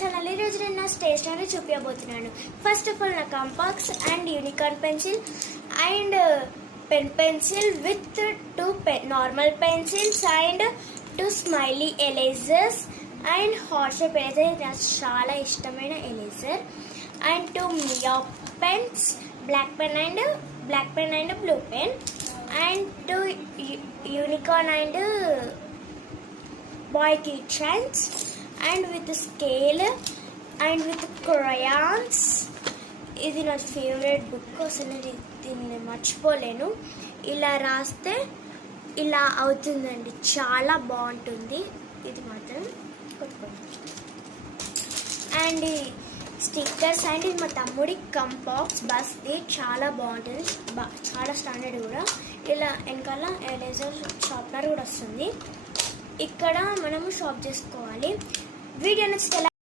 Channel. ఈరోజు నేను నా స్టేషనరీ చూపించబోతున్నాను. ఫస్ట్ ఆఫ్ ఆల్ నా compass and unicorn pencil and pen pencil with 2 normal pencils and 2 smiley erasers and heart shape eraser, నాకు చాలా ఇష్టమైన ఎరేజర్, అండ్ 2 మియా pens, black pen and blue pen, and 2 unicorn and boy keychains, and with the scale and with crayons. ఇది నా favourite book, అసలు దీన్ని మర్చిపోలేను. ఇలా రాస్తే ఇలా అవుతుందండి, చాలా బాగుంటుంది. ఇది మాత్రం కొట్టుకోండి. అండ్ స్టిక్కర్స్ అండ్ ఇది మా తమ్ముడి కంపాక్స్ బస్ది, చాలా బాగుంటుంది, చాలా స్టాండర్డ్ కూడా. ఇలా వెనకాల ఎరేజర్ షార్ప్నర్ కూడా వస్తుంది. ఇక్కడ మనము షాప్ చేసుకోవాలి. వీడియో నచ్చితే